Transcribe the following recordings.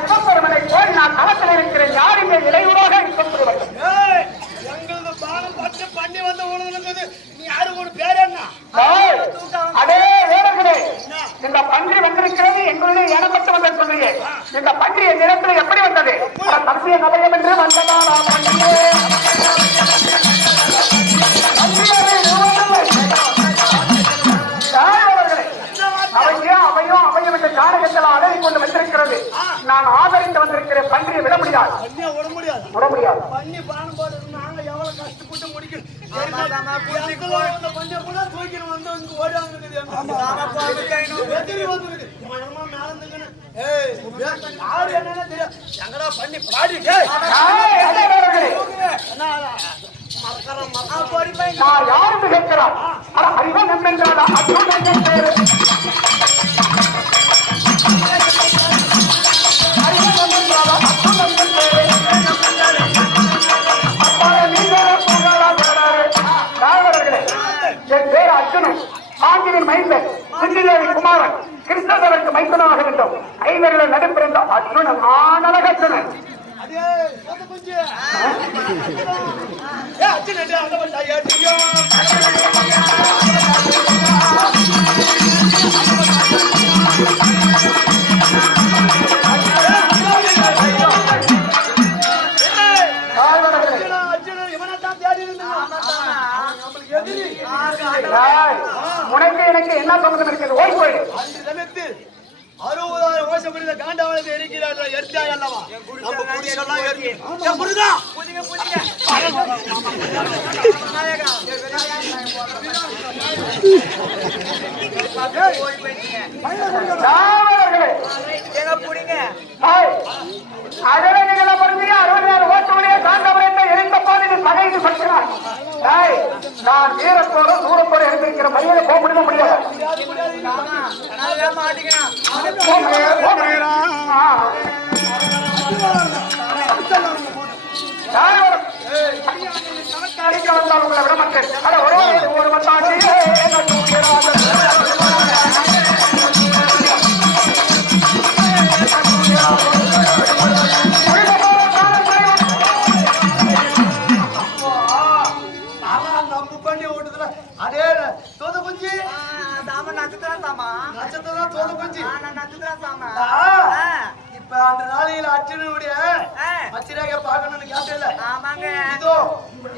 சிவபெருமனை போய் நான் களத்தில் இருக்கிறேன். யாருமே இடையூறாக பண்ணி வந்த உணவு நீ யாரு ஒரு பேர் என்ன? அதே வீரர்களே, இந்த பன்றி வந்திருக்கிறது எங்களுடைய இடப்பட்டு வந்தது சொல்றீங்க. இந்த பன்றிய நிலத்தில் எப்படி வந்தது? தம்பிய நபயம் என்று வந்ததா? அவையும் என்ற காரகத்தில் அடங்கி கொண்டு வந்திருக்கிறது. நான் ஆதரித்து வந்திருக்கிறேன். பன்றியை விட முடியாது. விட முடியாது. பண்ணி பானம் போட்டு நாங்க எவ்வளவு கஷ்டப்பட்டு முடிக்கிறோம். யாரும் கேட்கிறார். அறிவன் என்றால் ஆங்கிலின் மைந்தன் சிந்திதேவி குமாரன் கிருஷ்ணதனுக்கு மைந்தனாக வேண்டும். ஐவரில் நடைபெறுந்த அர்ஜுனன் ஆனலகச்சனன். உனக்கு எனக்கு என்ன சம்பந்தம் இருக்கிறது? ஓய் போய் 60,000 வருஷம் இருந்த காண்டாவளத்தை எரிக்கிறார்கள். எரிச்சாய் அல்லவா? நம்ம குடிசெல்லாம் எரிச்சு என் புரிதா? புதிங்க நான் வீரத்தோட தூரத்தோட எழுந்திருக்கிற மரியாதை போக முடியுமா? முடியாது. அடிக்க வந்தால் உங்களை விட மாட்டேன். ஒரு வந்தாண்டி இப்ப அந்த நாளையில அர்ஜுனனுடைய அச்சிராக பார்க்கணும்னு கேட்டல. ஆமாங்க. இதோ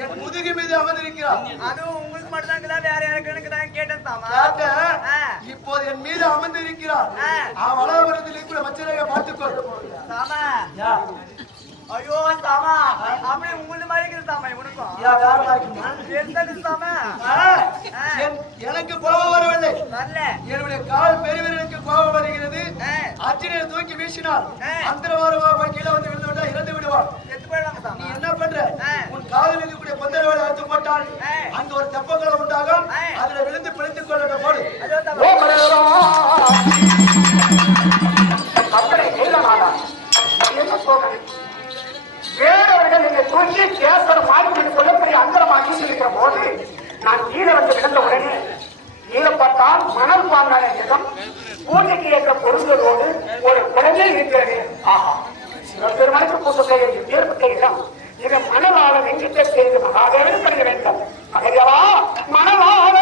என் முதுகு மீது அமர்ந்திருக்கிறார். அதுவும் உங்களுக்கு மட்டும் தான், வேற யாருக்கு தான் கேட்டேன் சாமா. இப்போது என் மீது அமர்ந்திருக்கிறார். வளவரத்தில் இருக்கிற அச்சிராக பார்த்துக்கொள் சாமா. ஐயோ சாமா, அப்படி உங்களுக்கு மாதிரி இருக்குது சாமா. இவனுக்கும் எனக்கு கோபம் வரவில்லை. என்னுடைய கால் பெரியவர்களுக்கு கோபம் வருகிறது. அர்ஜுனனை தூக்கி வீசினார். அந்தரவாரமாக கீழே வந்து விழுந்து விட்டா இறந்து விடுவார். நீ என்ன பண்ற? உன் காலில் இருக்கக்கூடிய பொந்தரவாளை அறுத்து போட்டால் அங்க ஒரு தெப்பங்களை உண்டாகும். அதுல விழுந்து பிழைத்துக் கொள்ள போடு. வேறவர்கள் நீங்க தூக்கி கேசர் மாதிரி சொல்லக்கூடிய அந்தரமாக இருக்கிற போது நான் கீழே வந்து விழுந்த உடனே ஈழப்பட்டால் மணல் பாங்கான இடம் பூஜைக்கு ஏற்ற பொருள்களோடு ஒரு குழந்தை இருக்கிறது. ஆஹா, சிவபெருமானுக்கு பூசப்பட்ட ஏற்பட்ட இடம். இது கிட்ட செய்து மகாதேவன் பண்ண வேண்டும். மகையவா மனவாத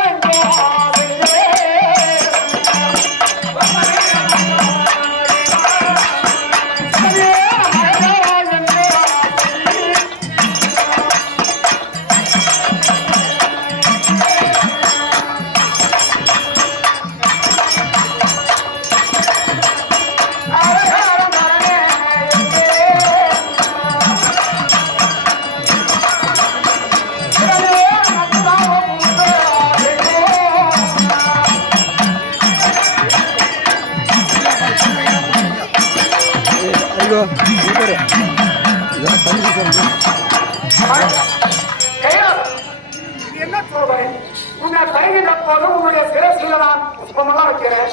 என்ன சொல்றேன்? உன்னை கைவிட போது உன்னுடைய சிரசில நான் புஷ்பமெல்லாம் வைக்கிறேன்.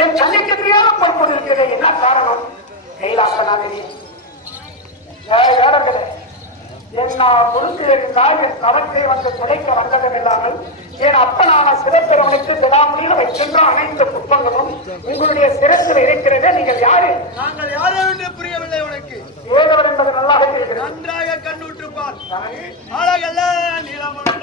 என் கண்ணுக்கு தெரியாத பொறுப்பு இருக்கிறேன். என்ன காரணம்? கைலாசனாக என்ன பொறுத்து இருந்தால் என் தவத்தை வந்து துடைக்க வந்ததும் இல்லாமல் என் அப்பனான சிறப்பெருமனுக்கு விடாமுடியில் வைக்கின்ற அனைத்து புஷ்பங்களும் உங்களுடைய சிரசில் இருக்கிறதே. நீங்கள் யாரு? நாங்கள் யாரோ என்று புரியவில்லை உனக்கு. ஏதவர் என்பது நல்லாக இருக்கிறது. நன்றாக கண்ணுற்றுப்பார். ஆளாகல்ல நீலமண்டலம்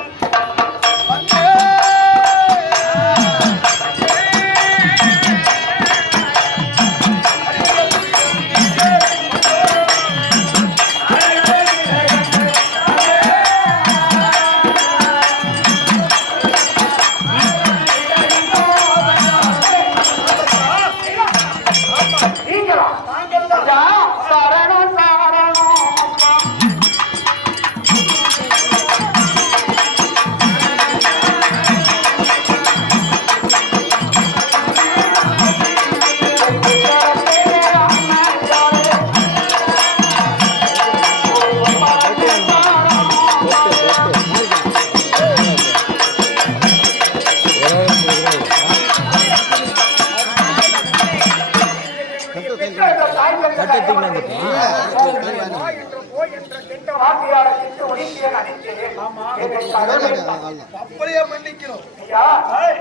அப்படியே மன்னிக்கிறோம்.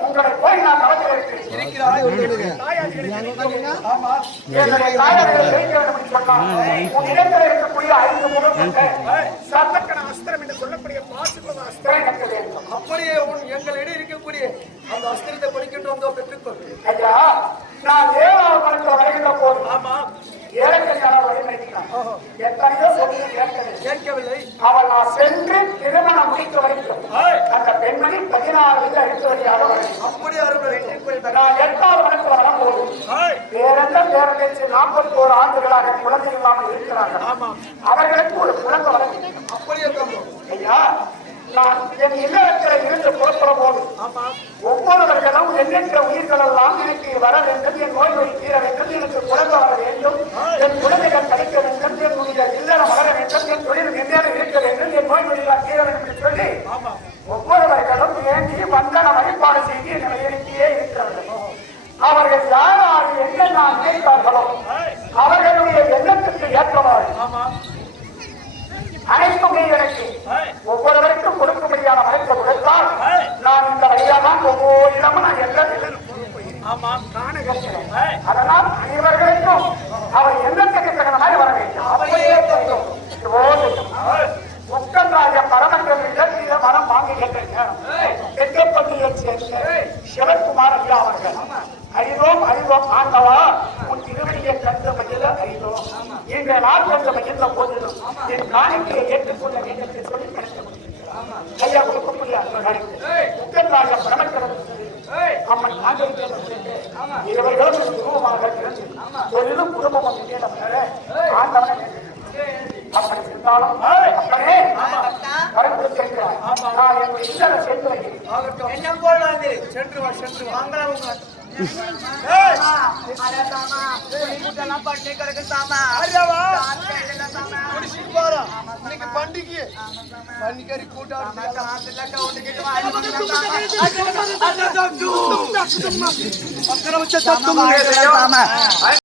உங்களை போய் நான் இருக்கக்கூடிய 5 முகம் சர்வக்கண அஸ்திரம் என்று சொல்லக்கூடிய பாசுபத அஸ்திரம் எனக்கு வேண்டும். அப்படியே எங்களிடம் இருக்கக்கூடிய அந்த அஸ்திரத்தை படிக்கின்ற வந்தோ பெற்றுக்கொள். ஐயா, நான் 7ஆவது படித்த வரைகின்ற போது ஏழைக்கல்யாணம் எத்தனையோ சொல்லி கேட்கவில்லை. அவள் நான் சென்று திருமணம் முடிக்க வரைக்கும் அந்த பெண்மணி 16 வயது அடித்து வழியாக அப்படி அறுவடை நான் 8ஆவது வரைக்கும் வரும்போது வேறெந்த பேரணிச்சு 41 ஆண்டுகளாக குழந்தை இல்லாமல் இருக்கிறார்கள். அவர்களுக்கு ஒரு குழந்தை வளர்ச்சி. அப்படியே ஐயா, நான் என் இல்லத்தில் இருந்து புறப்பட போது ஒவ்வொருவர்களும் எண்ணற்ற உயிர்கள் எல்லாம் எனக்கு வர வேண்டும், என் நோய் நொடி தீர வேண்டும், எனக்கு குழந்தை வர வேண்டும், என் குழந்தைகள் படிக்க வேண்டும், என்னுடைய இல்லறம் வளர வேண்டும், என் தொழில் மென்மேலும் இருக்க வேண்டும், என் நோய் நொடிகள் தீர வேண்டும் என்று சொல்லி ஒவ்வொருவர்களும் வேண்டி வந்தன வழிபாடு செய்து என் நிலையிலேயே இருக்கிறார்கள். அவர்கள் யார் என்ன நான் நினைத்தார்களோ அவர்களுடைய எண்ணத்துக்கு ஏற்றவாறு அனைத்துமே எனக்கு ஒவ்வொருவருக்கும் கொடுக்கும்படியான மனத்தை கொடுத்தால் நான் இந்த வழியாக தான் ஒவ்வொரு இடமும் நான் அதனால் அனைவர்களுக்கும் அவர் எண்ணத்துக்கு தகுந்த மாதிரி வர வேண்டும். அப்படியே முக்கன்றாய பரமங்கள் இலக்கிய மனம் வாங்குகின்ற தெற்கப்பள்ளியைச் சேர்ந்த சிவகுமார் ஐயா அவர்கள் அறிவோம் அறிவோம் ஆண்டவா உன் திருவடியை கண்ட மகிழ அறிவோம் என்ற நாள் கண்ட மகிழ்ந்த போதிலும் என் காணிக்கையை ஏற்றுக்கொள்ள வேண்டும் என்று சொல்லி ஐயா கொடுக்கக்கூடிய முக்கன்றாய பரமக்கள் அம்மன் இருவர்களும் குடும்பமாக தொழிலும் குடும்பமும் ஆண்டவனை அப்படி இருந்தாலும் அப்பனே வரப்பு சென்றார். நான் என்னுடைய இல்லற சென்று வைக்கிறேன். என்ன போல சென்று வா சென்று வாங்கலாம். பண்டிகை பண்டிகை கூட்டம்